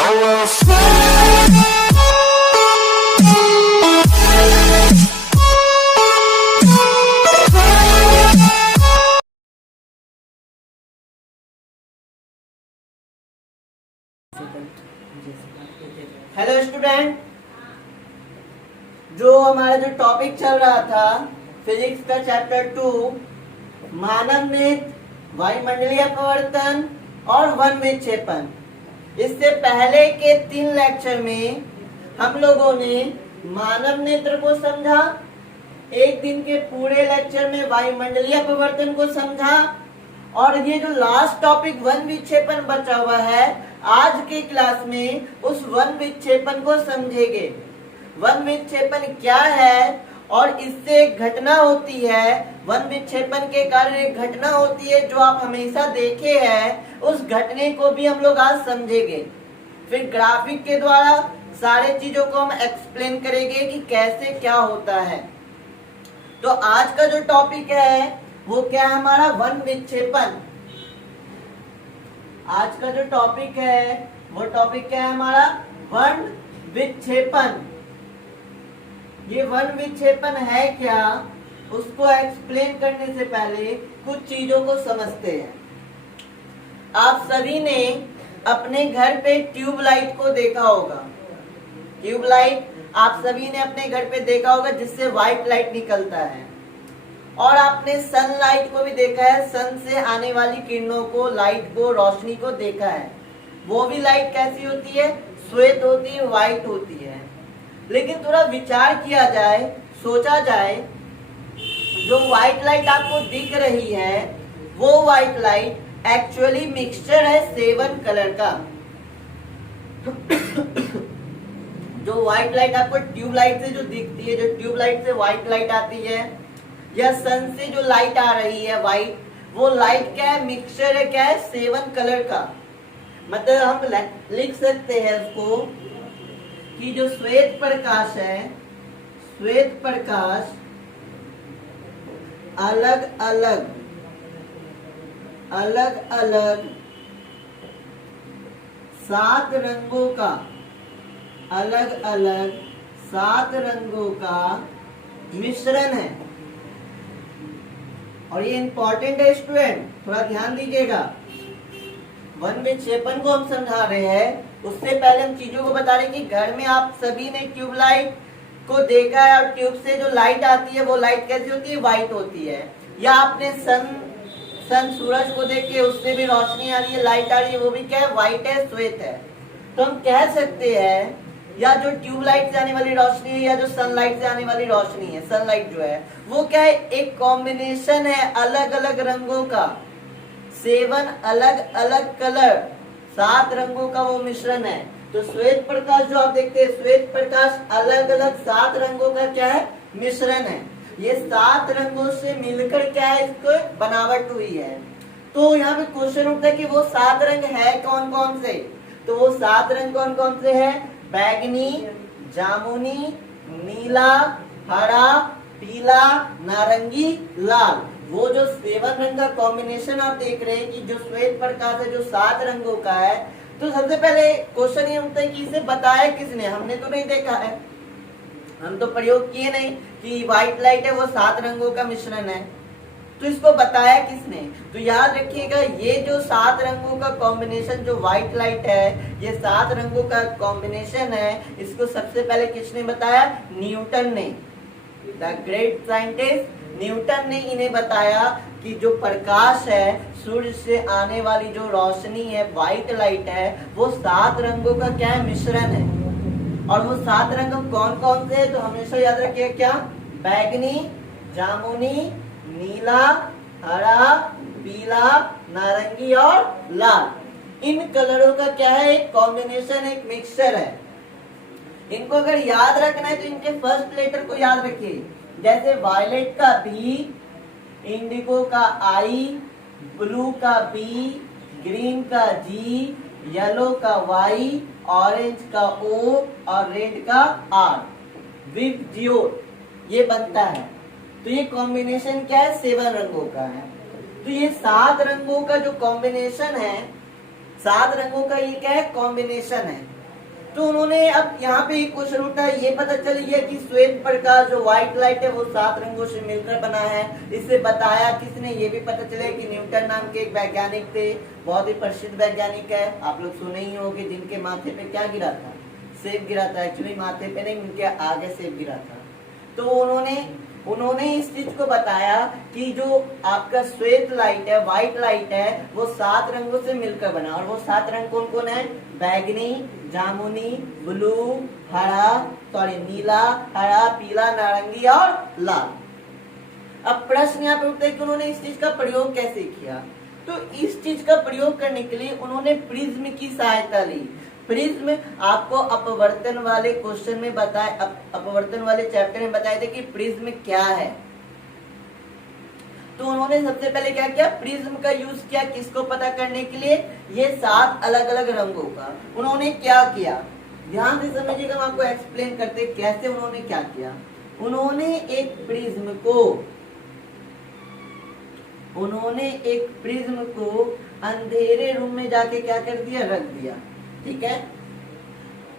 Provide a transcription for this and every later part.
Hello student, जो हमारा जो टॉपिक चल रहा था फिजिक्स का चैप्टर 2 मानव नेत्र, वायुमंडलीय अपवर्तन और वन विक्षेपन। इससे पहले के 3 लेक्चर में हम लोगों ने मानव नेत्र को समझा, एक दिन के पूरे लेक्चर में वायुमंडलीय अपवर्तन को समझा, और ये जो लास्ट टॉपिक वन विक्षेपन बचा हुआ है, आज के क्लास में उस वन विक्षेपन को समझेंगे। वन विक्षेपन क्या है और इससे एक घटना होती है, वन विक्षेपन के कारण एक घटना होती है जो आप हमेशा देखे हैं, उस घटने को भी हम लोग आज समझेंगे। फिर ग्राफिक के द्वारा सारे चीजों को हम एक्सप्लेन करेंगे कि कैसे क्या होता है। तो आज का जो टॉपिक है वो क्या है हमारा, वन विक्षेपन। आज का जो टॉपिक है वो टॉपिक क्या है हमारा, वन विक्षेपन। ये वन विक्षेपन है क्या, उसको एक्सप्लेन करने से पहले कुछ चीजों को समझते हैं। आप सभी ने अपने घर पे ट्यूबलाइट को देखा होगा। ट्यूबलाइट आप सभी ने अपने घर पे देखा होगा, जिससे व्हाइट लाइट निकलता है। और आपने सनलाइट को भी देखा है, सन से आने वाली किरणों को, लाइट को, रोशनी को देखा है। वो भी लाइट कैसी होती है, श्वेत होती है, व्हाइट होती है। लेकिन थोड़ा विचार किया जाए, सोचा जाए, जो व्हाइट लाइट आपको दिख रही है वो व्हाइट लाइट एक्चुअली मिक्सचर है 7 कलर का। जो व्हाइट लाइट आपको ट्यूबलाइट से जो दिखती है, जो ट्यूबलाइट से व्हाइट लाइट आती है, या सन से जो लाइट आ रही है व्हाइट, वो लाइट क्या है, मिक्सचर है, क्या है, 7 कलर का। मतलब हम लिख सकते हैं उसको कि जो श्वेत प्रकाश है, श्वेत प्रकाश अलग अलग 7 रंगों का, अलग अलग 7 रंगों का मिश्रण है। और ये इंपॉर्टेंट है स्टूडेंट, थोड़ा ध्यान दीजिएगा। वन विक्षेपन को हम समझा रहे हैं, उससे पहले हम चीजों को बता रहे हैं कि घर में आप सभी ने ट्यूबलाइट को देखा है, और ट्यूब से जो लाइट आती है वो लाइट कैसी होती है, व्हाइट होती है। या आपने सन सूरज को देख के उससे भी रोशनी आ रही है, लाइट आ रही है, वो भी क्या है, व्हाइट है, श्वेत है। तो हम कह सकते हैं, या जो ट्यूबलाइट से आने वाली रोशनी है, या जो सनलाइट से आने वाली रोशनी है, सनलाइट जो है वो क्या है, एक कॉम्बिनेशन है अलग अलग रंगों का। 7 अलग अलग कलर, 7 रंगों का वो मिश्रण है। तो श्वेत प्रकाश जो आप देखते हैं, श्वेत प्रकाश अलग अलग 7 रंगों का क्या है, मिश्रण है। ये 7 रंगों से मिलकर क्या है, इसको बनावट हुई है। तो यहाँ पे क्वेश्चन उठता है कि वो 7 रंग है कौन कौन से। तो वो 7 रंग कौन कौन से है, बैगनी, जामुनी, नीला, हरा, पीला, नारंगी, लाल। वो जो 7 रंग का कॉम्बिनेशन आप देख रहे हैं कि जो श्वेत प्रकाश है, जो 7 रंगों का है। तो सबसे पहले क्वेश्चन ये उठता है कि इसे बताया किसने, हमने तो नहीं देखा है, हम तो प्रयोग किए नहीं कि व्हाइट लाइट है वो 7 रंगों का मिश्रण है। तो इसको बताया किसने। तो याद रखिएगा, ये जो 7 रंगों का कॉम्बिनेशन जो व्हाइट लाइट है, ये 7 रंगों का कॉम्बिनेशन है, इसको सबसे पहले किसने बताया, न्यूटन ने। द ग्रेट साइंटिस्ट न्यूटन ने इन्हें बताया कि जो प्रकाश है, सूर्य से आने वाली जो रोशनी है, व्हाइट लाइट है, वो 7 रंगों का क्या है, मिश्रण है। और वो 7 रंग कौन कौन से है, तो हमेशा याद रखिए क्या, बैगनी, जामुनी, नीला, हरा, पीला, नारंगी और लाल। इन कलरों का क्या है, एक कॉम्बिनेशन, एक मिक्सचर है। इनको अगर याद रखना है तो इनके फर्स्ट लेटर को याद रखिए। जैसे वायलेट का बी, इंडिगो का आई, ब्लू का बी, ग्रीन का जी, येलो का वाई, ऑरेंज का ओ और रेड का आर, विबजियोर ये बनता है। तो ये कॉम्बिनेशन क्या है, 7 रंगों का है। तो ये 7 रंगों का जो कॉम्बिनेशन है, 7 रंगों का ये क्या है, कॉम्बिनेशन है। तो उन्होंने अब यहाँ पे एक क्वेश्चन उठा, ये पता चल गया कि श्वेत प्रकाश जो व्हाइट लाइट है वो 7 रंगों से मिलकर बना है। इससे बताया किसने, ये भी पता चला कि न्यूटन नाम के एक वैज्ञानिक थे, बहुत ही प्रसिद्ध वैज्ञानिक है, आप लोग सुने ही होंगे, जिनके माथे पे क्या गिरा था, सेब गिरा था। एक्चुअली माथे पे नहीं, उनके आगे सेब गिरा था। तो उन्होंने इस चीज को बताया कि जो आपका श्वेत लाइट है, व्हाइट लाइट है, वो 7 रंगों से मिलकर बना। और वो 7 रंग कौन कौन है, बैगनी, जामुनी, ब्लू, नीला, हरा, पीला, नारंगी और लाल। अब प्रश्न यहाँ पे उठता है कि उन्होंने इस चीज का प्रयोग कैसे किया। तो इस चीज का प्रयोग करने के लिए उन्होंने प्रिज्म की सहायता ली। प्रिज्म आपको अपवर्तन वाले क्वेश्चन में बताए, अपवर्तन वाले चैप्टर में बताए थे कि प्रिज्म क्या है। तो उन्होंने सबसे पहले क्या किया, प्रिज्म का यूज किया, किसको पता करने के लिए, ये 7 अलग अलग रंगों का। उन्होंने क्या किया, ध्यान से समझिएगा, हम आपको एक्सप्लेन करते कैसे उन्होंने क्या किया। उन्होंने एक प्रिज्म को अंधेरे रूम में जाके क्या कर दिया, रख दिया। ठीक है,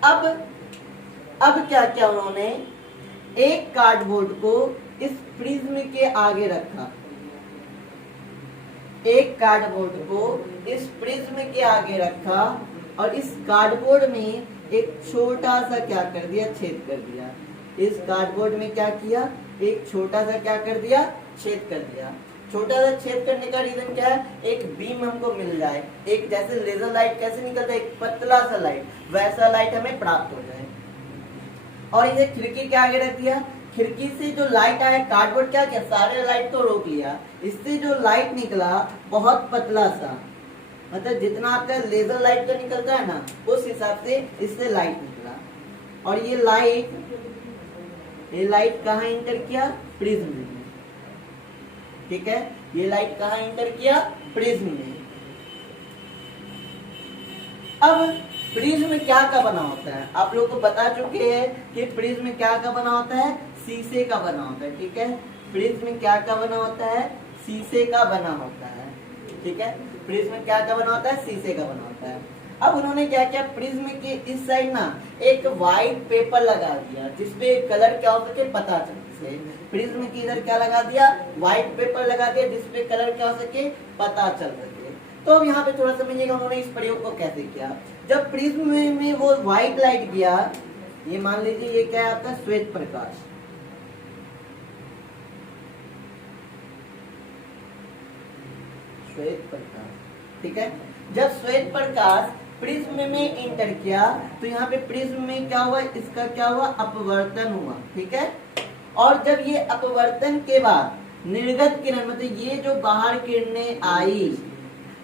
अब क्या किया उन्होंने, एक कार्डबोर्ड को इस प्रिज्म के आगे रखा, एक कार्डबोर्ड को इस प्रिज्म के आगे रखा और इस कार्डबोर्ड में एक छोटा सा क्या कर दिया, छेद कर दिया। इस कार्डबोर्ड में क्या किया, एक छोटा सा क्या कर दिया, छेद कर दिया। छोटा सा छेद करने का रीजन क्या है, एक बीम हमको मिल जाए, एक जैसे लेजर लाइट कैसे निकलता है, एक पतला सा लाइट, वैसा लाइट हमें प्राप्त हो जाए। और इसे खिड़की के आगे रख दिया। खिड़की से जो लाइट आया, कार्डबोर्ड क्या किया, सारे लाइट तो रोक लिया, इससे जो लाइट निकला बहुत पतला सा, मतलब जितना आपका लेजर लाइट का निकलता है ना, उस हिसाब से इससे लाइट निकला। और ये लाइट कहाँ इंटर किया, प्रिज्म में। ठीक है, ये लाइट कहाँ इंटर किया, प्रिज्म में। अब प्रिज्म क्या का बना होता है, आप लोग को बता चुके हैं कि प्रिज्म क्या का बना होता है, शीशे का बना होता है। ठीक है, प्रिज्म क्या का बना होता है, शीशे का बना होता है। ठीक है, प्रिज्म क्या का बना होता है, शीशे का बना होता है। अब उन्होंने क्या किया, प्रिज्म के इस साइड ना एक व्हाइट पेपर लगा दिया, जिसपे कलर क्या हो सके पता चल सके। प्रिज्म की इधर क्या लगा दिया, व्हाइट पेपर लगा दिया, जिसपे कलर क्या हो सके पता चल सके। तो अब यहाँ पे थोड़ा समझिएगा उन्होंने इस प्रयोग को कैसे किया। जब प्रिज्म में वो व्हाइट लाइट गया, ये मान लीजिए ये क्या है आपका श्वेत प्रकाश, श्वेत प्रकाश। ठीक है, जब श्वेत प्रकाश प्रिज्म में इंटर किया तो यहाँ पे प्रिज्म में क्या हुआ, इसका क्या हुआ, अपवर्तन हुआ। ठीक है, और जब ये अपवर्तन के बाद निर्गत किरण, मतलब ये जो बाहर किरणें आई,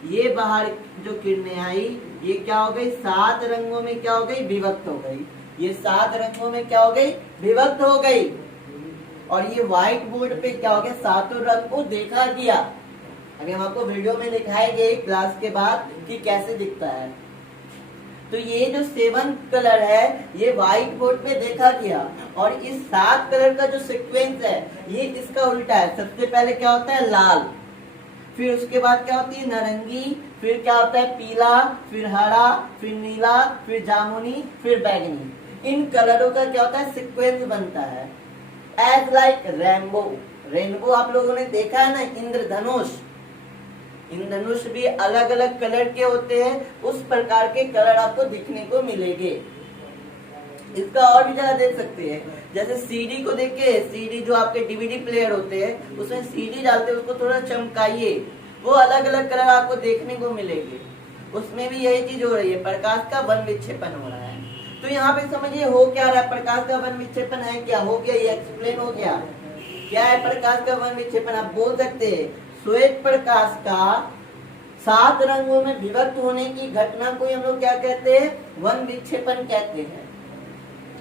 ये बाहर जो किरणें आई, ये क्या हो गई, 7 रंगों में क्या हो गई, विभक्त हो गई। ये 7 रंगों में क्या हो गई, विभक्त हो गई। और ये व्हाइट बोर्ड पे क्या हो गया, 7 रंग को देखा गया। अभी हम आपको वीडियो में दिखाएंगे क्लास के बाद कि कैसे दिखता है। तो ये जो 7 कलर है ये व्हाइट बोर्ड पे देखा गया, और इस 7 कलर का जो सीक्वेंस है ये इसका उल्टा है। सबसे पहले क्या होता है, लाल, फिर उसके बाद क्या होती है, नारंगी, फिर क्या होता है, पीला, फिर हरा, फिर नीला, फिर जामुनी, फिर बैगनी। इन कलरों का क्या होता है, सीक्वेंस बनता है। एज लाइक रेनबो, रेनबो आप लोगों ने देखा है ना, इंद्रधनुष, इंद्रधनुष भी अलग अलग कलर के होते हैं, उस प्रकार के कलर आपको दिखने को मिलेंगे। इसका और भी ज्यादा देख सकते हैं, जैसे सीडी को देखे, सीडी जो आपके डीवीडी प्लेयर होते हैं उसमें सीडी डालते हैं, उसको थोड़ा चमकाइए, वो अलग अलग कलर आपको देखने को मिलेंगे। उसमें भी यही चीज हो रही है, प्रकाश का वन विक्षेपन हो रहा है। तो यहाँ पे समझिए हो क्या रहा है, प्रकाश का वन विक्षेपन है क्या, हो गया, ये एक्सप्लेन हो गया। क्या है प्रकाश का वन विक्षेपन, आप बोल सकते हैं श्वेत प्रकाश का 7 रंगों में विभक्त होने की घटना को हम लोग क्या कहते हैं, वन विक्षेपन कहते हैं।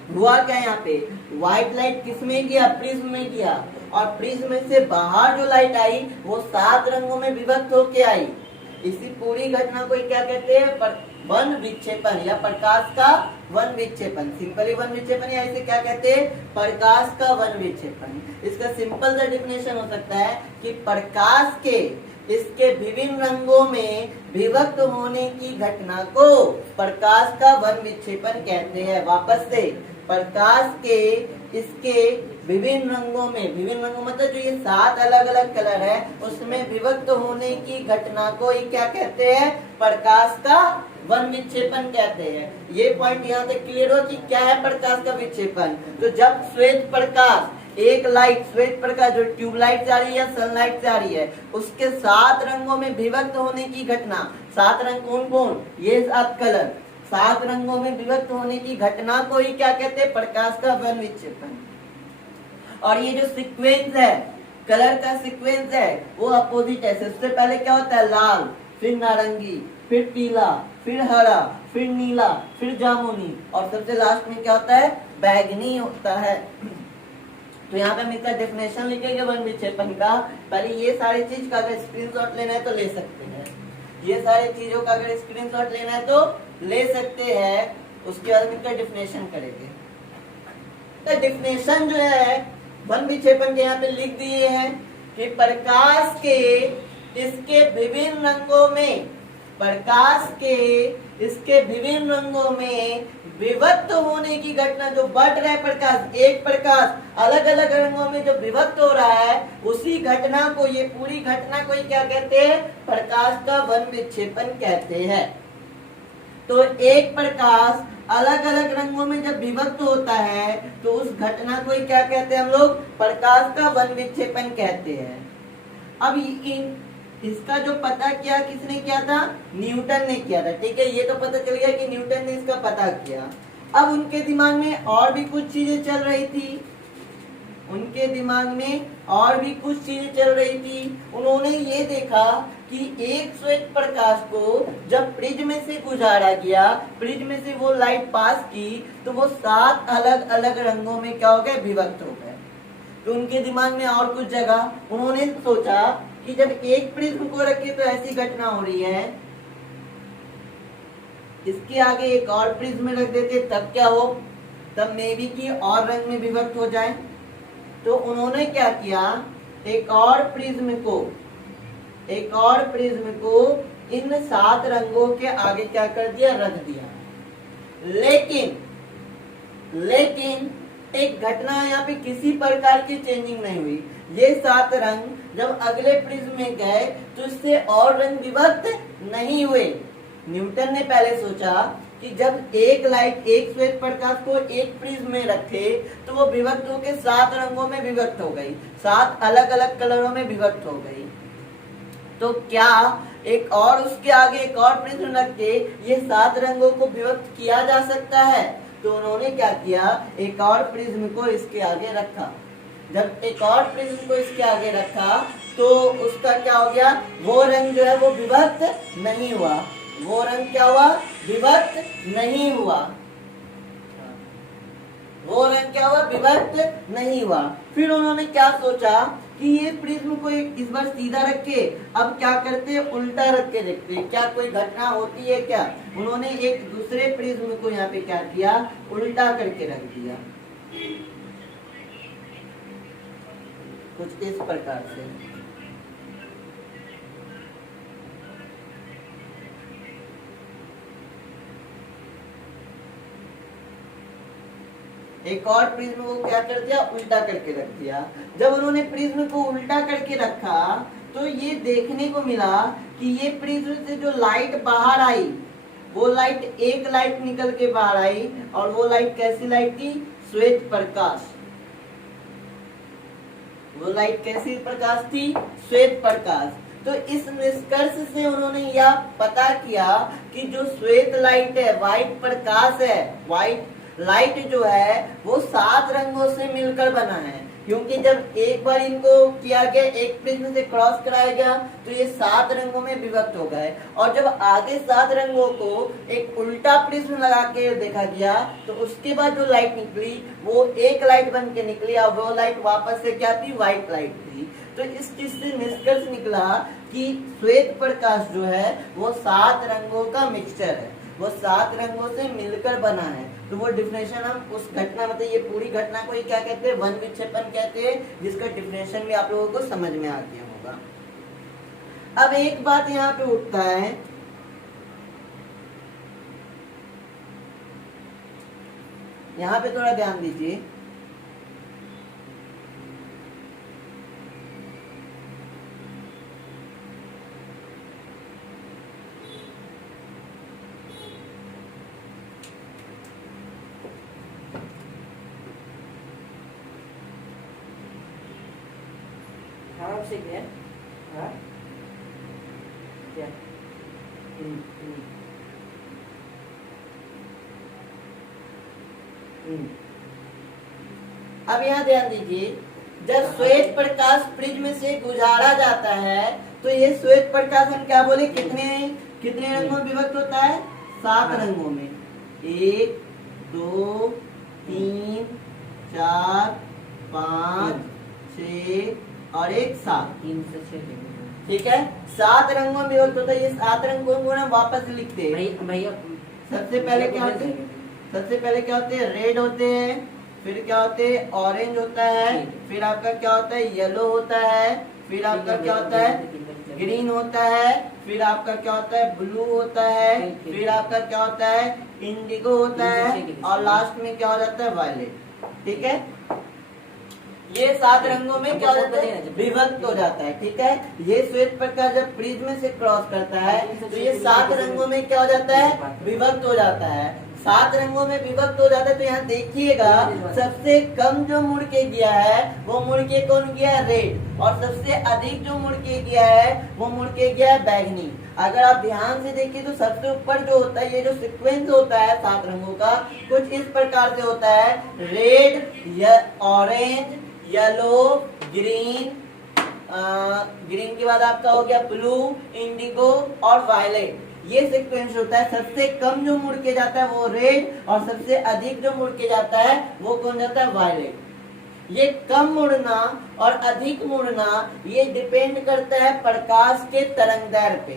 हुआ क्या यहाँ पे, व्हाइट लाइट किस में गया, प्रिज्म में गया, और प्रिज्म से बाहर जो लाइट आई वो 7 रंगों में विभक्त होके आई। इसी पूरी घटना को क्या कहते हैं, वन विक्षेपन या प्रकाश का वन विक्षेपन। सिंपली वन विक्षेपन या इसे क्या कहते हैं, प्रकाश का वन विक्षेपन। इसका सिंपल सा डेफिनेशन हो सकता है कि प्रकाश के इसके विभिन्न रंगों में विभक्त होने की घटना को प्रकाश का वन विक्षेपण कहते हैं। वापस से, प्रकाश के इसके विभिन्न रंगों मतलब जो ये 7 अलग अलग कलर है उसमें विभक्त होने की घटना को ये क्या कहते हैं? प्रकाश का वन विक्षेपण कहते हैं। ये पॉइंट यहाँ तक क्लियर हो कि क्या है प्रकाश का विक्षेपण। तो जब श्वेत प्रकाश, एक लाइट श्वेत प्रकाश जो ट्यूबलाइट से आ रही है, सनलाइट से आ रही है, उसके 7 रंगों में विभक्त होने की घटना, 7 रंग कौन कौन? ये 7 कलर, 7 रंगों में विभक्त होने की घटना को ही क्या कहते हैं? प्रकाश का वन विक्षेपण। और ये जो सीक्वेंस है, कलर का सीक्वेंस है, वो अपोजिट है। सबसे पहले क्या होता है? लाल, फिर नारंगी, फिर पीला, फिर हरा, फिर नीला, फिर जामुनी, और सबसे लास्ट में क्या होता है? बैगनी होता है। तो यहाँ पे हम इसका डेफिनेशन लिखेंगे वन विक्षेपण का। पहले ये सारी चीज का अगर स्क्रीनशॉट लेना है तो ले सकते हैं, ये सारी चीजों का अगर स्क्रीनशॉट लेना है तो ले सकते हैं। उसके बाद हम इसका डेफिनेशन करेंगे। तो डेफिनेशन जो है वन विक्षेपण के यहाँ पे लिख दिए हैं कि प्रकाश के इसके विभिन्न रंगों में, प्रकाश के इसके विभिन्न रंगों में विभक्त होने की घटना, जो बढ़ रहा है प्रकाश, एक प्रकाश अलग अलग रंगों में जो विभक्त हो रहा है, उसी घटना को, ये पूरी घटना को ही क्या कहते हैं? प्रकाश का वन विक्षेपण कहते हैं। तो एक प्रकाश अलग अलग रंगों में जब विभक्त होता है तो उस घटना को ही क्या कहते हैं हम लोग? प्रकाश का वन विक्षेपण कहते हैं। अब इसका जो पता किया किसने किया था? न्यूटन ने किया था। ठीक है, ये तो पता चल गया कि न्यूटन ने इसका पता किया। अब उनके दिमाग में और भी कुछ चीजें चल रही थी, उनके दिमाग में और भी कुछ चीजें चल रही थी। उन्होंने ये देखा कि एक श्वेत प्रकाश को जब प्रिज्म में से गुजारा गया, प्रिज्म में से वो लाइट पास की, तो वो 7 अलग अलग रंगों में क्या हो गए? विभक्त हो गए। तो उनके दिमाग में और कुछ जगह, उन्होंने सोचा कि जब एक प्रिज्म को रखे तो ऐसी घटना हो रही है, इसके आगे एक और प्रिज्म रख देते तब क्या हो? तब मे बी की और रंग में विभक्त हो जाए। तो उन्होंने क्या किया? एक और प्रिज्म को इन 7 रंगों के आगे क्या कर दिया? रख दिया। लेकिन एक घटना यहाँ पे किसी प्रकार की चेंजिंग नहीं हुई। ये 7 रंग जब अगले प्रिज्म में गए तो इससे और रंग विभक्त नहीं हुए। न्यूटन ने पहले सोचा कि जब एक लाइट, एक श्वेत प्रकाश को एक प्रिज्म में रखे तो वो विभक्त होकर 7 रंगों में विभक्त हो गई, 7 अलग अलग कलरों में विभक्त हो गई। तो क्या एक और उसके आगे एक और प्रिज्म रख के ये 7 रंगों को विभक्त किया जा सकता है? तो उन्होंने क्या किया? एक और प्रिज्म को इसके आगे रखा। जब एक और प्रिज्म को इसके आगे रखा तो उसका क्या हो गया? वो रंग जो है वो विभक्त नहीं हुआ। वो रंग क्या हुआ? विभक्त नहीं हुआ। वो रंग क्या हुआ? विभक्त नहीं हुआ। फिर उन्होंने क्या सोचा कि ये प्रिज्म को इस बार सीधा रख के अब क्या करते हैं? उल्टा रख के देखते हैं क्या कोई घटना होती है क्या। उन्होंने एक दूसरे प्रिज्म को यहाँ पे क्या किया? उल्टा करके रख दिया, कुछ इस प्रकार से। एक और प्रिज्म को क्या कर दिया? उल्टा करके रख दिया। जब उन्होंने प्रिज्म को उल्टा करके रखा तो ये देखने को मिला कि ये प्रिज्म से जो लाइट बाहर आई, वो लाइट, एक लाइट निकल के बाहर आई, और वो लाइट कैसी लाइट थी? श्वेत प्रकाश। वो लाइट कैसी प्रकाश थी? श्वेत प्रकाश। तो इस निष्कर्ष से उन्होंने यह पता किया कि जो श्वेत लाइट है, व्हाइट प्रकाश है, व्हाइट लाइट जो है वो 7 रंगों से मिलकर बना है। क्योंकि जब एक बार इनको किया गया, एक प्रिज्म से क्रॉस कराया गया तो ये 7 रंगों में विभक्त हो गए, और जब आगे 7 रंगों को एक उल्टा प्रिज्म लगा के देखा गया तो उसके बाद जो लाइट निकली वो एक लाइट बन के निकली, और वो लाइट वापस से क्या थी? व्हाइट लाइट थी। तो इस चीज से निष्कर्ष निकला कि श्वेत प्रकाश जो है वो 7 रंगों का मिक्सचर है, वो 7 रंगों से मिलकर बना है। तो वो डिफिनेशन हम उस घटना, मतलब ये पूरी घटना को ही क्या कहते हैं? वन विक्षेपण कहते हैं, जिसका डिफिनेशन भी आप लोगों को समझ में आ गया होगा। अब एक बात यहाँ पे उठता है, यहाँ पे थोड़ा ध्यान दीजिए। हाँ से क्या हाँ क्या अब यहाँ ध्यान दीजिए, जब श्वेत प्रकाश प्रिज्म से गुजारा जाता है तो ये श्वेत प्रकाश हम क्या बोले, कितने कितने रंगों में विभक्त होता है? 7 रंगों में। 1 2 3 4 5 6 और 1 7, 3 से 6। ठीक है, 7 रंगों में विभक्त होता है। ये 7 रंगों को हम वापस लिखते हैं। सबसे पहले क्या होते हैं? सबसे पहले क्या होते हैं? रेड होते हैं, फिर क्या होते हैं? ऑरेंज होता है, फिर आपका क्या होता है? येलो होता है, फिर आपका क्या होता है? ग्रीन होता है, फिर आपका क्या होता है? ब्लू होता है, फिर आपका क्या होता है? इंडिगो होता है, और लास्ट में क्या हो जाता है? वायलेट। ठीक है, ये 7 रंगों में क्या हो जाता है? विभक्त हो जाता है। ठीक है, ये श्वेत प्रकाश जब प्रिज्म से क्रॉस करता है तो ये 7 रंगों में क्या हो जाता है? विभक्त हो जाता है। 7 रंगों में विभक्त हो जाता है। तो यहाँ देखिएगा, सबसे कम जो मुड़ के गया है वो मुड़ के कौन गया है? रेड। और सबसे अधिक जो मुड़ के गया है वो मुड़ के गया है बैगनी। अगर आप ध्यान से देखिए तो सबसे ऊपर जो होता है, ये जो सीक्वेंस होता है 7 रंगों का, कुछ इस प्रकार से होता है: red, orange, yellow, green, green के बाद आपका हो गया ब्लू, इंडिगो और वायलेट। ये सीक्वेंस होता है। सबसे कम जो मुड़ के जाता है वो रेड, और सबसे अधिक जो मुड़ के जाता है वो कौन जाता है? वायलेट। ये कम मुड़ना और अधिक मुड़ना ये डिपेंड करता है प्रकाश के तरंगदैर्घ्य पे,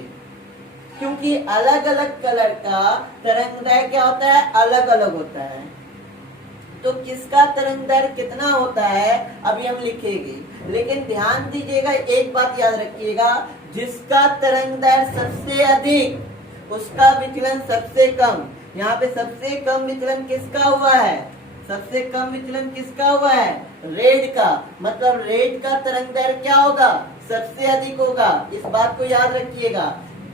क्योंकि अलग अलग कलर का तरंगदैर्घ्य क्या होता है? अलग अलग होता है। तो किसका तरंगदैर्घ्य कितना होता है अभी हम लिखेंगे, लेकिन ध्यान दीजिएगा, एक बात याद रखिएगा, जिसका तरंगदैर्घ्य सबसे अधिक उसका विचलन सबसे कम। यहाँ पे सबसे कम विचलन किसका हुआ है? सबसे कम विचलन किसका हुआ है? रेड का। मतलब रेड का तरंगदैर्घ्य क्या होगा? सबसे अधिक होगा। इस बात को याद रखिएगा,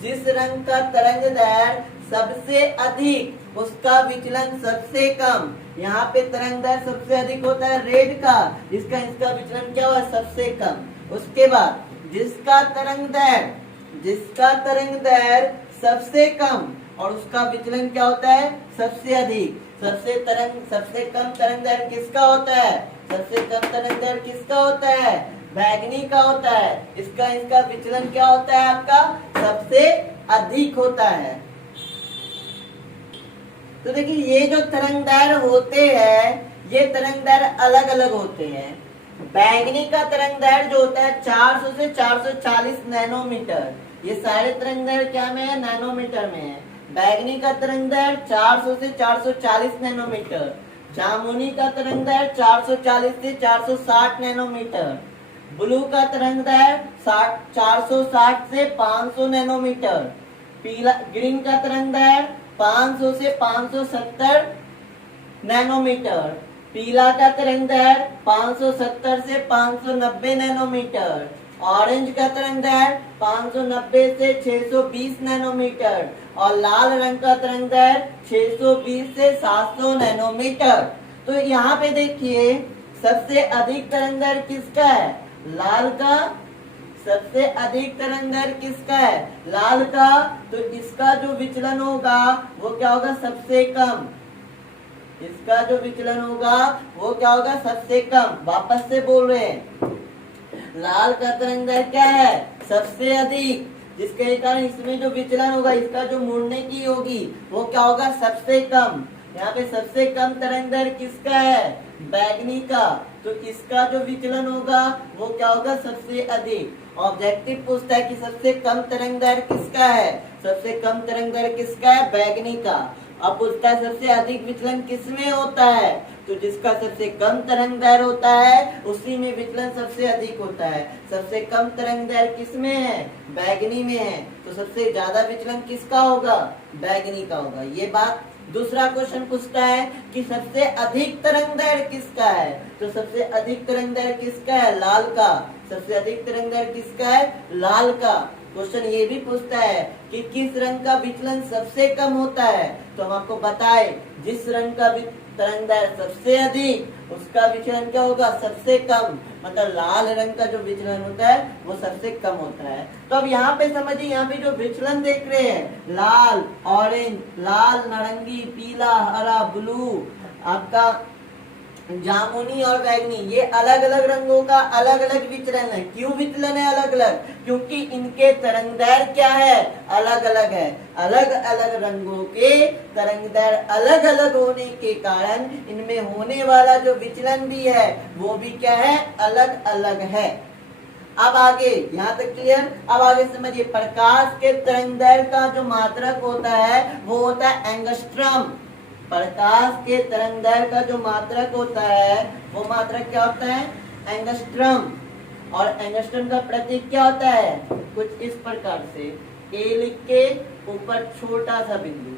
जिस रंग का तरंगदैर्घ्य सबसे अधिक उसका विचलन सबसे कम। यहाँ पे तरंगदैर्घ्य सबसे अधिक होता है रेड का, इसका विचलन क्या हुआ? सबसे कम। उसके बाद जिसका तरंगदैर्घ्य सबसे कम और उसका विचलन क्या होता है? सबसे अधिक। सबसे कम तरंगदैर्घ्य किसका होता है? सबसे कम तरंगदैर्घ्य किसका होता है? बैगनी का होता है। इसका विचलन क्या होता है? आपका सबसे अधिक होता है। तो देखिए, ये जो तरंगदैर्घ्य होते हैं ये तरंगदैर्घ्य अलग अलग होते हैं। बैगनी का तरंगदैर्घ्य जो होता है 400 से 440 नैनोमीटर। ये सारे तरंगदैर्घ्य क्या में है? नैनोमीटर में है। बैगनी का तरंगदैर्घ्य 400 से 440 नैनोमीटर। जामुनी का तरंगदैर्घ्य 440 से 460 नैनोमीटर। ब्लू का तरंगदैर्घ्य 460 से 500 नैनोमीटर। पीला ग्रीन का तरंगदैर्घ्य 500 से 570 नैनोमीटर। पीला का तरंगदैर्घ्य 570 से 590 नैनोमीटर। ऑरेंज का तरंगदैर्घ्य 590 से 620 नैनोमीटर और लाल रंग का तरंगदैर्घ्य 620 से 700 नैनोमीटर। तो यहाँ पे देखिए, सबसे अधिक तरंगदैर्घ्य किसका है? लाल का। सबसे अधिक तरंगदैर्घ्य किसका है? लाल का। तो इसका जो विचलन होगा वो क्या होगा? सबसे कम। इसका जो विचलन होगा वो क्या होगा? सबसे कम। वापस से बोल रहे हैं, लाल का तरंगदैर्घ्य क्या है? सबसे अधिक, जिसके कारण इसमें जो विचलन होगा, इसका जो मुड़ने की होगी वो क्या होगा? सबसे कम। यहाँ पे सबसे कम तरंगदैर्घ्य किसका है? बैगनी का। तो इसका जो विचलन होगा वो क्या होगा? सबसे अधिक। ऑब्जेक्टिव पूछता है कि सबसे कम तरंगदैर्घ्य किसका है? सबसे कम तरंगदैर्घ्य किसका है? बैगनी का। अब उसका सबसे अधिक विचलन किसमें होता है? तो जिसका सबसे कम तरंग दैर्घ्य होता है उसी में विचलन सबसे अधिक होता है। सबसे कम तरंग दैर्घ्य किसमें है? बैगनी में है। तो सबसे ज्यादा विचलन किसका होगा? बैगनी का होगा। ये बात। दूसरा क्वेश्चन पूछता है कि सबसे अधिक तरंग दैर्घ्य किसका है? तो सबसे अधिक तरंग दैर्घ्य किसका है? लाल का। सबसे अधिक तरंग दैर्घ्य किसका है? लाल का। क्वेश्चन ये भी पूछता है कि किस रंग का विचलन सबसे कम होता है? तो हम आपको बताएं, जिस रंग का तरंग दैर्घ्य सबसे अधिक उसका विचलन क्या होगा? सबसे कम। मतलब लाल रंग का जो विचलन होता है वो सबसे कम होता है। तो अब यहाँ पे समझिए, यहाँ पे जो विचलन देख रहे हैं, लाल, ऑरेंज, लाल, नारंगी, पीला, हरा, ब्लू, आपका जामुनी और बैगनी, ये अलग अलग रंगों का अलग अलग विचलन है। क्यों विचलन है अलग अलग? क्योंकि इनके तरंग दैर्घ्य क्या है? अलग अलग है। अलग अलग रंगों के तरंग दैर्घ्य अलग अलग होने के कारण इनमें होने वाला जो विचलन भी है वो भी क्या है? अलग अलग है। अब आगे, यहाँ तक क्लियर? अब आगे समझिए, प्रकाश के तरंग दैर्घ्य का जो मात्रक होता है वो होता है एंगस्ट्रॉम। प्रकाश के तरंग दैर्घ्य का जो मात्रक होता है वो मात्रक क्या होता है? एंगस्ट्रॉम। और एंगस्ट्रॉम का प्रतीक क्या होता है? कुछ इस प्रकार से, ए लिख के ऊपर छोटा सा बिंदु।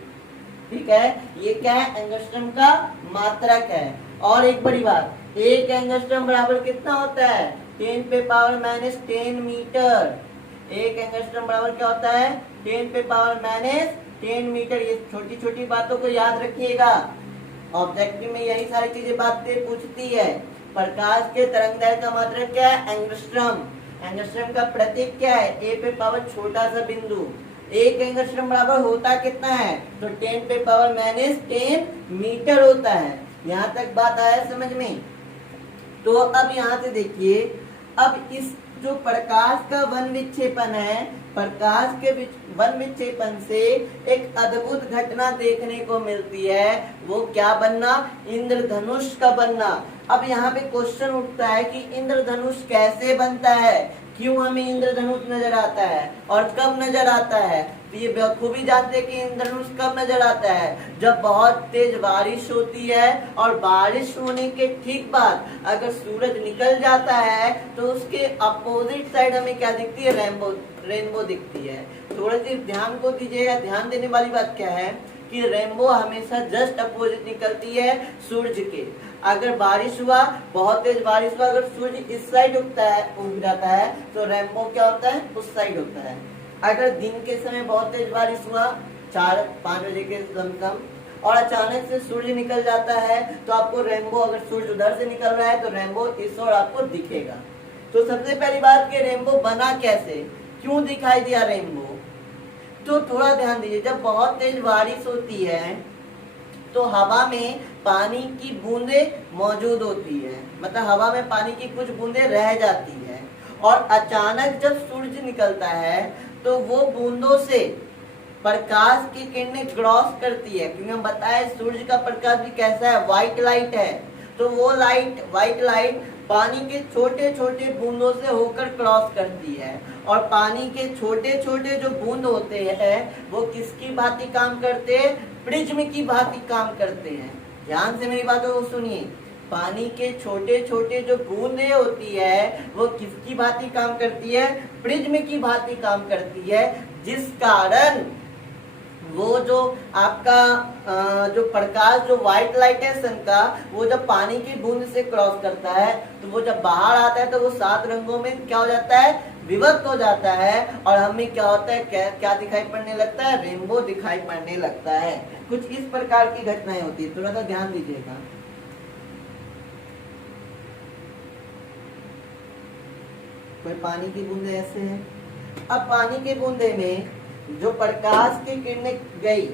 ठीक है, ये क्या है? एंगस्ट्रॉम का मात्रक है। और एक बड़ी बात, एक एंगस्ट्रॉम बराबर कितना होता है? 10⁻⁻10 मीटर। एक एंगस्ट्रॉम बराबर क्या होता है? 10⁻⁻10 मीटर। ये छोटी छोटी बातों को याद रखिएगा, ऑब्जेक्टिव में यही सारी चीजें बातें पूछती है। प्रकाश के तरंग दैर्घ्य का मात्रक क्या है? एंगस्ट्रॉम। एंगस्ट्रॉम का प्रतीक क्या है? ए पे पावर छोटा सा बिंदु। एक एंगस्ट्रॉम बराबर होता कितना है? तो 10⁻⁻10 मीटर होता है। यहाँ तक बात आया समझ में? तो अब यहाँ से देखिए, अब इस जो प्रकाश का वन विक्षेपण है, प्रकाश के वन विक्षेपण से एक अद्भुत घटना देखने को मिलती है। वो क्या बनना? इंद्रधनुष का बनना। अब यहाँ पे क्वेश्चन उठता है कि इंद्रधनुष कैसे बनता है? क्यों हमें इंद्रधनुष नजर आता है और कब नजर आता है? तो ये बखूबी जानते हैं कि इंद्रधनुष कब नजर आता है? जब बहुत तेज बारिश होती है और बारिश होने के ठीक बाद अगर सूरज निकल जाता है तो उसके अपोजिट साइड हमें क्या दिखती है? रेनबो दिखती है। थोड़ा सी ध्यान को दीजिएगा। ध्यान देने वाली बात क्या है कि रेनबो हमेशा जस्ट अपोजिट निकलती है सूरज के। अगर बारिश हुआ, बहुत तेज बारिश हुआ, अगर सूरज इस साइड उग जाता है तो रेनबो क्या होता है? उस साइड होता है। अगर दिन के समय बहुत तेज बारिश हुआ 4-5 बजे के लमसम और अचानक से सूर्य निकल जाता है तो आपको रेनबो, अगर सूर्य उधर से निकल रहा है तो रेनबो इस ओर आपको दिखेगा। तो सबसे पहली बात कि रेनबो बना कैसे, क्यों दिखाई दिया रेनबो? तो थोड़ा ध्यान दीजिए, जब बहुत तेज बारिश होती है तो हवा में पानी की बूंदें मौजूद होती है, मतलब हवा में पानी की कुछ बूंदें रह जाती है और अचानक जब सूरज निकलता है तो वो बूंदों से प्रकाश की किरणें क्रॉस करती है। क्योंकि हम बताए सूरज का प्रकाश भी कैसा है? व्हाइट लाइट है। तो वो व्हाइट लाइट पानी के छोटे छोटे बूंदों से होकर क्रॉस करती है और पानी के छोटे छोटे जो बूंद होते हैं वो किसकी भांति काम करते हैं? प्रिज्म की भांति काम करते हैं। ध्यान से मेरी बातों को सुनिए। पानी के छोटे छोटे जो बूंदें होती है वो किसकी भांति काम करती है? प्रिज्म की भांति काम करती है, जिस कारण वो जो आपका जो प्रकाश, जो व्हाइट लाइट है सन का, वो जब पानी की बूंद से क्रॉस करता है तो वो जब बाहर आता है तो वो 7 रंगों में क्या हो जाता है? विभक्त हो जाता है और हमें क्या होता है? क्या दिखाई पड़ने लगता है? रेनबो दिखाई पड़ने लगता है। कुछ इस प्रकार की घटनाएं होती है, थोड़ा सा ध्यान दीजिएगा। कोई पानी की बूंदे ऐसे है। अब पानी की बूंदे में जो प्रकाश की किरणें गई,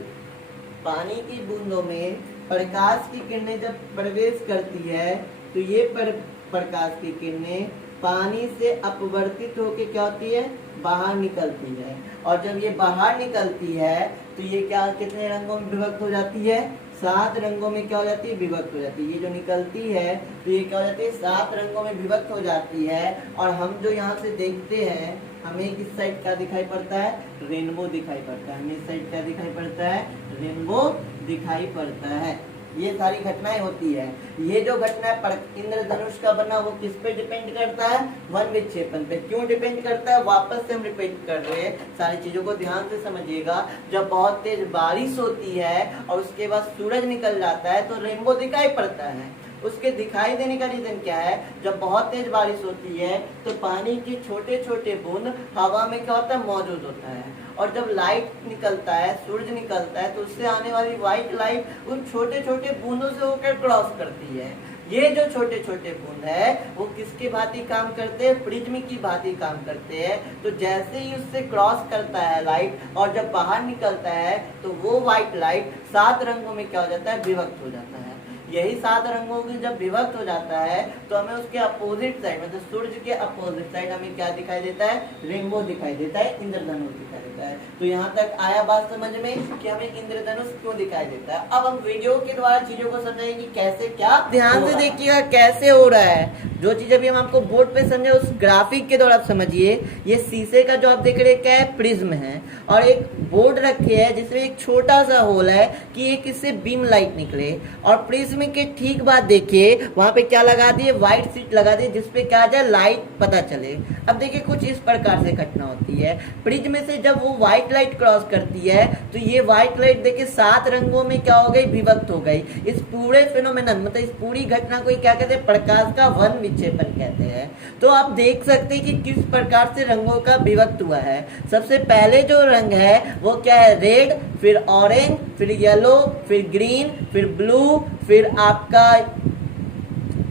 पानी की बूंदों में प्रकाश की किरणें जब प्रवेश करती है तो ये प्रकाश की किरणें पानी से अपवर्तित होकर क्या होती है? बाहर निकलती है। और जब ये बाहर निकलती है तो ये क्या, कितने रंगों में विभक्त हो जाती है? 7 रंगों में क्या हो जाती है? विभक्त हो जाती है। ये जो निकलती है तो ये क्या हो जाती है? 7 रंगों में विभक्त हो जाती है। और हम जो यहाँ से देखते हैं, हमें किस साइड क्या दिखाई पड़ता है? रेनबो दिखाई पड़ता है। हमें इस साइड क्या दिखाई पड़ता है? रेनबो दिखाई पड़ता है। ये सारी घटनाएं होती है। ये जो घटना है इंद्रधनुष का बना वो किस पे डिपेंड करता है? वन विक्षेपण पे। क्यों डिपेंड करता है? वापस से हम रिपीट कर रहे हैं, सारी चीजों को ध्यान से समझिएगा। जब बहुत तेज बारिश होती है और उसके बाद सूरज निकल जाता है तो रेनबो दिखाई पड़ता है। उसके दिखाई देने का रीजन क्या है? जब बहुत तेज बारिश होती है तो पानी के छोटे छोटे बूंद हवा में क्या होता है? मौजूद होता है। और जब लाइट निकलता है, सूरज निकलता है, तो उससे आने वाली व्हाइट लाइट उन छोटे छोटे बूंदों से होकर क्रॉस करती है। ये जो छोटे छोटे बूंद है वो किसकी भांति काम करते हैं? प्रिज्म की भांति काम करते हैं। तो जैसे ही उससे क्रॉस करता है लाइट और जब बाहर निकलता है तो वो व्हाइट लाइट 7 रंगों में क्या हो जाता है? विभक्त हो जाता है। यही 7 रंगों की जब विभक्त हो जाता है तो हमें उसके अपोजिट साइड, मतलब सूरज के अपोजिट साइड हमें क्या दिखाई देता है? रेनबो दिखाई देता है, इंद्रधनुष दिखाई देता है। तो यहाँ तक आया बात समझ में कि हमें इंद्रधनुष क्यों दिखाई देता है। अब हम वीडियो के द्वारा चीजों को समझेंगे कि कैसे क्या। ध्यान से देखिएगा कैसे हो रहा है। जो चीज अभी हम आपको बोर्ड पे समझे उस ग्राफिक के द्वारा आप समझिए। ये शीशे का जो आप देख रहे हैं क्या है? प्रिज्म है। और एक बोर्ड रखे है जिसमें एक छोटा सा होल है कि एक इससे बीम लाइट निकले। और प्रिज्म के ठीक बाद देखिए वहां पे क्या लगा दिए? व्हाइट शीट लगा दी जिसपे क्या आ जाए? लाइट पता चले। अब देखिए कुछ इस प्रकार से घटना होती है। प्रिज्म से जब वो व्हाइट लाइट क्रॉस करती है तो ये व्हाइट लाइट देखिए 7 रंगों में क्या हो गई? विभक्त हो गई। इस पूरे फिनोमेनन मतलब इस पूरी घटना को क्या कहते हैं? प्रकाश का वन विक्षेपण कहते हैं। तो आप देख सकते हैं कि किस प्रकार से रंगों का विभक्त हुआ है। सबसे पहले जो रंग है वो क्या है? रेड, फिर ऑरेंज, फिर येलो, फिर ग्रीन, फिर ब्लू, फिर आपका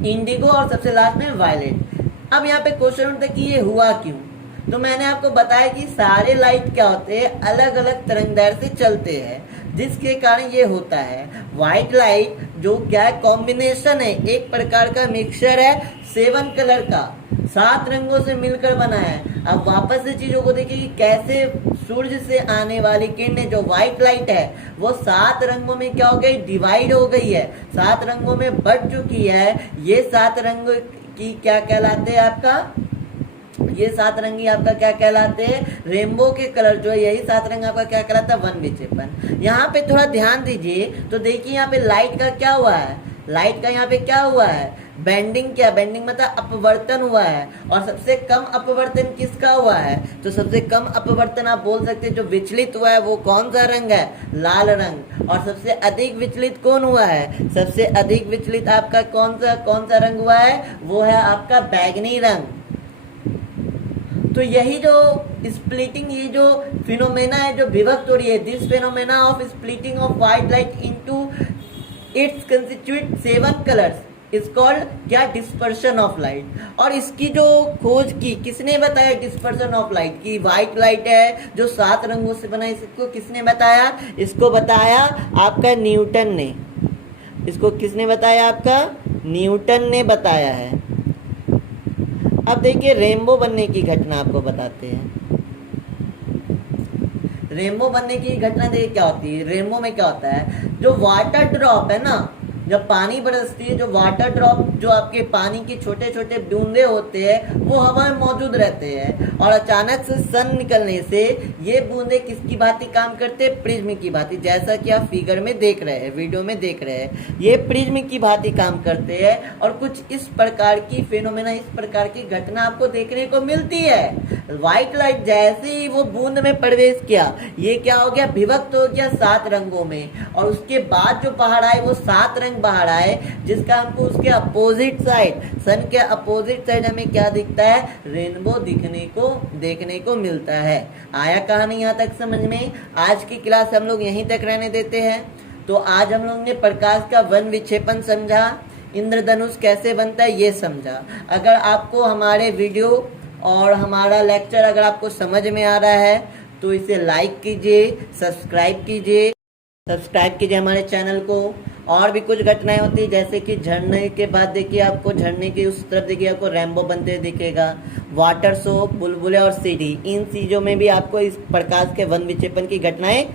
इंडिगो और सबसे लास्ट में वायलेट। अब यहाँ पे क्वेश्चन उठता है कि ये हुआ क्यों? तो मैंने आपको बताया कि सारे लाइट क्या होते हैं? अलग अलग तरंगदैर्घ्य से चलते हैं, जिसके कारण ये होता है। व्हाइट लाइट जो क्या है? कॉम्बिनेशन है, एक प्रकार का मिक्सचर है 7 कलर का, 7 रंगों से मिलकर बना है। अब वापस से चीजों को देखिए कि कैसे सूर्य से आने वाली किरणें जो व्हाइट लाइट है वो 7 रंगों में क्या हो गई? डिवाइड हो गई है, 7 रंगों में बढ़ चुकी है। ये 7 रंगों की क्या कहलाते हैं? आपका ये 7 रंगी आपका क्या कहलाते हैं? रेनबो के कलर जो है यही 7 रंग आपका क्या कहलाता है? वन विक्षेपण। यहाँ पे थोड़ा ध्यान दीजिए तो देखिए यहाँ पे लाइट का क्या हुआ है? लाइट का यहाँ पे क्या हुआ है? बेंडिंग। क्या बेंडिंग मतलब अपवर्तन हुआ है। और सबसे कम अपवर्तन किसका हुआ है? तो सबसे कम अपवर्तन आप बोल सकते हैं जो विचलित हुआ है वो कौन सा रंग है? लाल रंग। और सबसे अधिक विचलित कौन हुआ है? सबसे अधिक विचलित आपका कौन सा रंग हुआ है? वो है आपका बैगनी रंग। तो यही जो स्प्लिटिंग, ये जो फिनोमेना है जो विभक्त हो रही है, this phenomena of splitting of white light into its constitute 7 colours is called क्या? Dispersion of light. और इसकी जो खोज की किसने बताया? डिस्पर्शन ऑफ लाइट की। व्हाइट लाइट है जो 7 रंगों से बना, इसको किसने बताया? इसको बताया आपका न्यूटन ने। इसको किसने बताया? आपका न्यूटन ने बताया है। अब देखिए रेनबो बनने की घटना आपको बताते हैं। रेनबो बनने की घटना देखिए क्या होती है। रेनबो में क्या होता है? जो वाटर ड्रॉप है ना, जब पानी बरसती है, जो वाटर ड्रॉप जो आपके पानी के छोटे छोटे बूंदे होते हैं वो हवा में मौजूद रहते हैं। और अचानक से सन निकलने से ये बूंदे किसकी भांति काम करते हैं? प्रिज्म की भांति। जैसा कि आप फिगर में देख रहे हैं, वीडियो में देख रहे हैं, ये प्रिज्म की भांति काम करते हैं। और कुछ इस प्रकार की फिनोमेना, इस प्रकार की घटना आपको देखने को मिलती है। व्हाइट लाइट जैसे ही वो बूंद में प्रवेश किया, ये क्या हो गया? विभक्त हो गया 7 रंगों में। और उसके बाद जो बाहर आए वो 7 रंग बाहर आए, जिसका हमको उसके अपोजिट साइड, सन के अपोजिट साइड हमें क्या दिखता है? रेनबो देखने को मिलता है। आया कहानी यहाँ तक समझ में? आज की क्लास हम लोग यहीं तक रहने देते हैं। तो आज हम लोग ने प्रकाश का वन विक्षेपण समझा, इंद्रधनुष कैसे बनता है ये समझा। अगर आपको हमारे वीडियो और हमारा लेक्चर अगर आपको समझ में आ रहा है तो इसे लाइक कीजिए, सब्सक्राइब कीजिए हमारे चैनल को। और भी कुछ घटनाएं होती है जैसे कि झरने के बाद देखिए आपको झरने की उस तरफ देखिए आपको रेनबो बनते दिखेगा, वाटर शो, बुलबुले और सीढ़ी, इन चीजों में भी आपको इस प्रकाश के वन विक्षेपण की घटनाएं